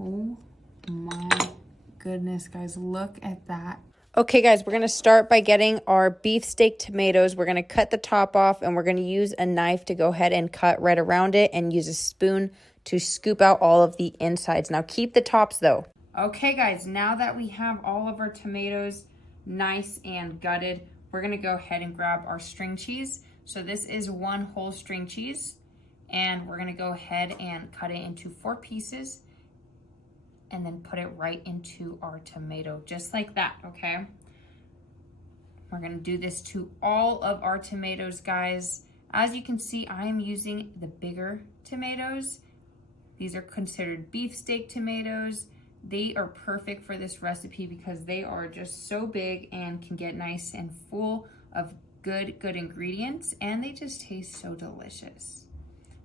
Oh my goodness, guys, look at that. Okay, guys, we're going to start by getting our beefsteak tomatoes. We're going to cut the top off, and we're going to use a knife to go ahead and cut right around it and use a spoon to scoop out all of the insides. Now, keep the tops, though. Okay, guys, now that we have all of our tomatoes nice and gutted, we're going to go ahead and grab our string cheese. So this is 1 whole string cheese, and we're going to go ahead and cut it into 4 pieces and then put it right into our tomato, just like that, okay? We're gonna do this to all of our tomatoes, guys. As you can see, I am using the bigger tomatoes. These are considered beefsteak tomatoes. They are perfect for this recipe because they are just so big and can get nice and full of good ingredients, and they just taste so delicious.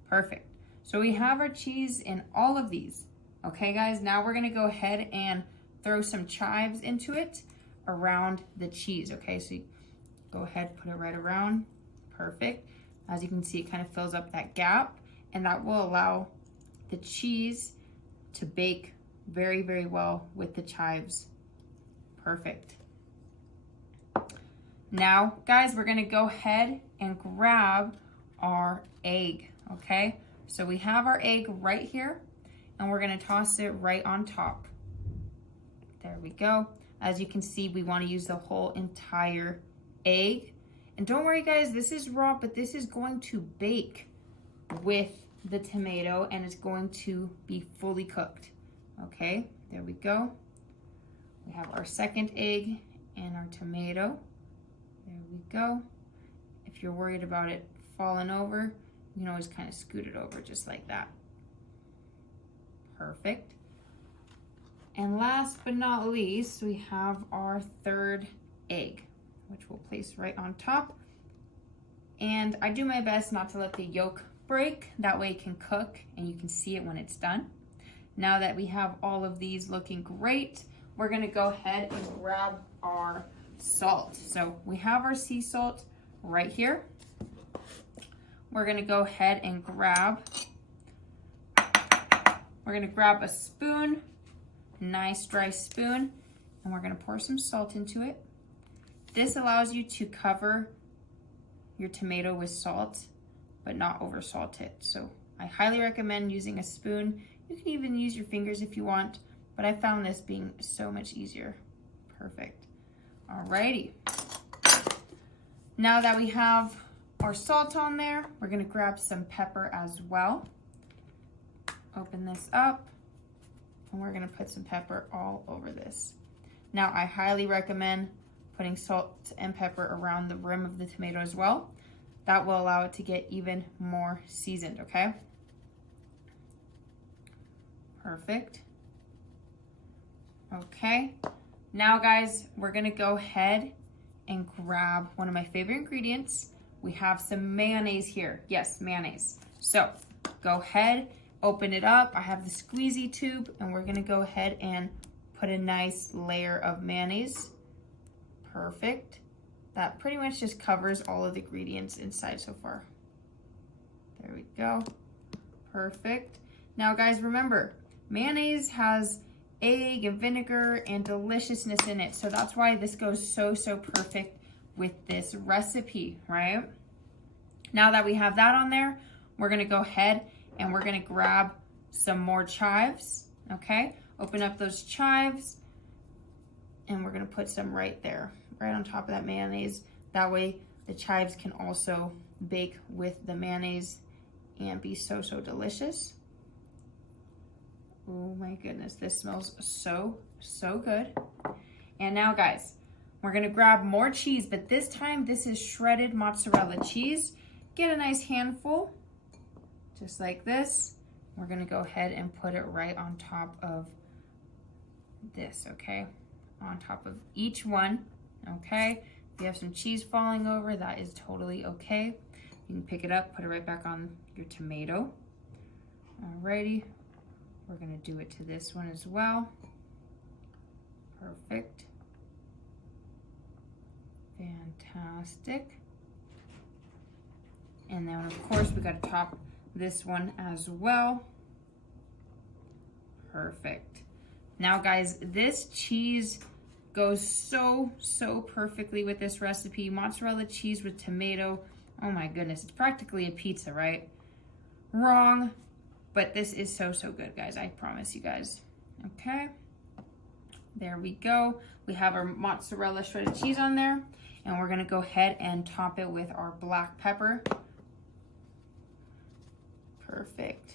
Perfect. So we have our cheese in all of these. Okay, guys, now we're gonna go ahead and throw some chives into it around the cheese, okay? So you go ahead, put it right around, perfect. As you can see, it kind of fills up that gap, and that will allow the cheese to bake very well with the chives. Perfect. Now, guys, we're gonna go ahead and grab our egg, okay? So we have our egg right here, and we're gonna toss it right on top. There we go. As you can see, we wanna use the whole entire egg. And don't worry, guys, this is raw, but this is going to bake with the tomato, and it's going to be fully cooked. Okay, there we go. We have our second egg and our tomato. There we go. If you're worried about it falling over, you can always kind of scoot it over just like that. Perfect. And last but not least, we have our third egg, which we'll place right on top. And I do my best not to let the yolk break. That way it can cook and you can see it when it's done. Now that we have all of these looking great, we're gonna go ahead and grab our salt. So we have our sea salt right here. We're gonna go ahead and grab a spoon, nice dry spoon, and we're gonna pour some salt into it. This allows you to cover your tomato with salt, but not over salt it. So I highly recommend using a spoon. You can even use your fingers if you want, but I found this being so much easier. Perfect. Alrighty. Now that we have our salt on there, we're gonna grab some pepper as well. Open this up, and we're gonna put some pepper all over this. Now, I highly recommend putting salt and pepper around the rim of the tomato as well. That will allow it to get even more seasoned, okay? Perfect. Okay, now guys, we're gonna go ahead and grab one of my favorite ingredients. We have some mayonnaise here. Yes, mayonnaise. So go ahead, open it up. I have the squeezy tube, and we're gonna go ahead and put a nice layer of mayonnaise. Perfect. That pretty much just covers all of the ingredients inside so far. There we go. Perfect. Now guys, remember, mayonnaise has egg and vinegar and deliciousness in it. So that's why this goes so perfect with this recipe, right? Now that we have that on there, we're gonna go ahead and we're gonna grab some more chives, okay? Open up those chives, and we're gonna put some right there, right on top of that mayonnaise. That way the chives can also bake with the mayonnaise and be so delicious. Oh my goodness, this smells so good. And now guys, we're gonna grab more cheese, but this time this is shredded mozzarella cheese. Get a nice handful, just like this. We're gonna go ahead and put it right on top of this, okay? On top of each one, okay? If you have some cheese falling over, that is totally okay. You can pick it up, put it right back on your tomato. Alrighty, we're gonna do it to this one as well. Perfect. Fantastic. And then of course we gotta top this one as well. Perfect. Now guys, this cheese goes so perfectly with this recipe. Mozzarella cheese with tomato. Oh my goodness, it's practically a pizza, right? Wrong, but this is so good, guys. I promise you guys. Okay, there we go. We have our mozzarella shredded cheese on there, and we're gonna go ahead and top it with our black pepper. Perfect.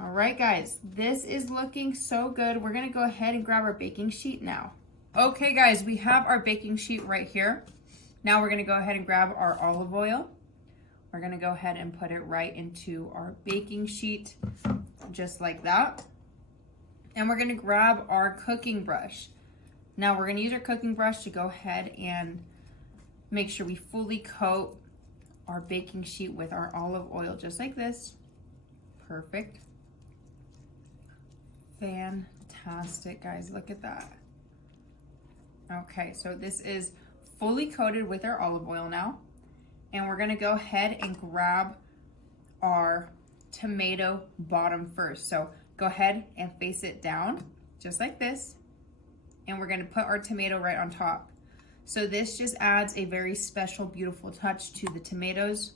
All right, guys, this is looking so good. We're gonna go ahead and grab our baking sheet now. Okay, guys, we have our baking sheet right here. Now we're gonna go ahead and grab our olive oil. We're gonna go ahead and put it right into our baking sheet, just like that. And we're gonna grab our cooking brush. Now we're gonna use our cooking brush to go ahead and make sure we fully coat our baking sheet with our olive oil, just like this. Perfect. Fantastic, guys, look at that. Okay, so this is fully coated with our olive oil now. And we're gonna go ahead and grab our tomato bottom first. So go ahead and face it down, just like this. And we're gonna put our tomato right on top. So this just adds a very special, beautiful touch to the tomatoes.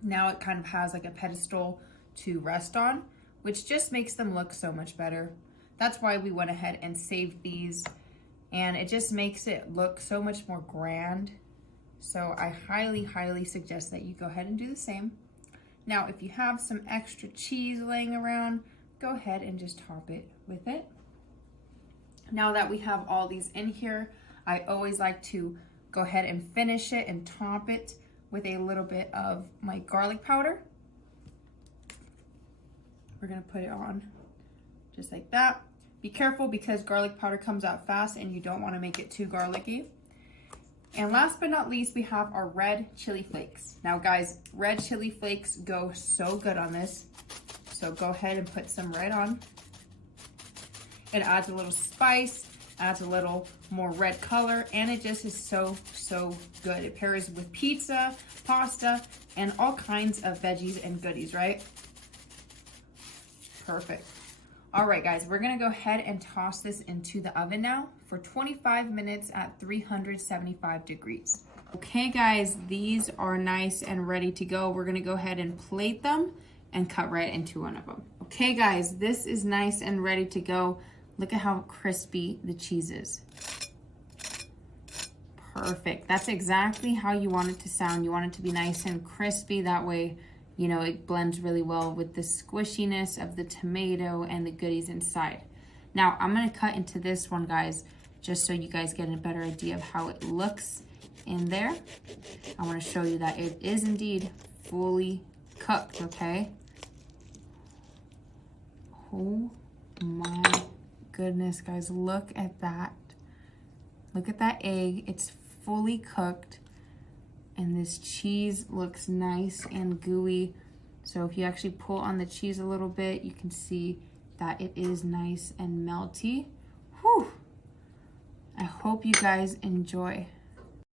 Now it kind of has like a pedestal to rest on, which just makes them look so much better. That's why we went ahead and saved these, and it just makes it look so much more grand. So I highly suggest that you go ahead and do the same. Now, if you have some extra cheese laying around, go ahead and just top it with it. Now that we have all these in here, I always like to go ahead and finish it and top it with a little bit of my garlic powder. We're gonna put it on just like that. Be careful because garlic powder comes out fast and you don't wanna make it too garlicky. And last but not least, we have our red chili flakes. Now guys, red chili flakes go so good on this. So go ahead and put some right on. It adds a little spice, adds a little more red color, and it just is so good. It pairs with pizza, pasta, and all kinds of veggies and goodies, right? Perfect. All right, guys, we're gonna go ahead and toss this into the oven now for 25 minutes at 375 degrees. Okay, guys, these are nice and ready to go. We're gonna go ahead and plate them and cut right into one of them. Okay, guys, this is nice and ready to go. Look at how crispy the cheese is. Perfect. That's exactly how you want it to sound. You want it to be nice and crispy. That way, you know, it blends really well with the squishiness of the tomato and the goodies inside. Now, I'm gonna cut into this one, guys, just so you guys get a better idea of how it looks in there. I wanna show you that it is indeed fully cooked, okay? Oh my goodness, guys, look at that. Look at that egg. It's fully cooked. And this cheese looks nice and gooey. So if you actually pull on the cheese a little bit, you can see that it is nice and melty. Whew. I hope you guys enjoy.